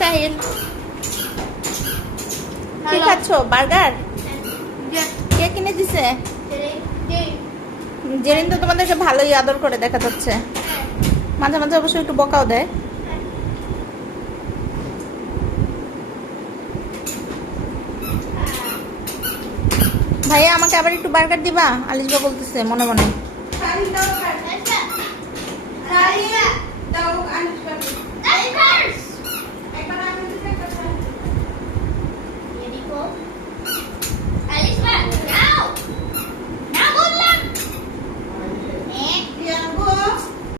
সাহিল, কি খাচ্ছো? বার্গার? কে কিনে দিছে? জেরিন তো তোমাদেরকে ভালোই আদর করে দেখা যাচ্ছে, মাঝে মাঝে অবশ্য একটু বকাও দেয়। ভাইয়া আমাকে আবার একটু বার্গার দিবা? আলিশবা বলতেছে মনে মনে।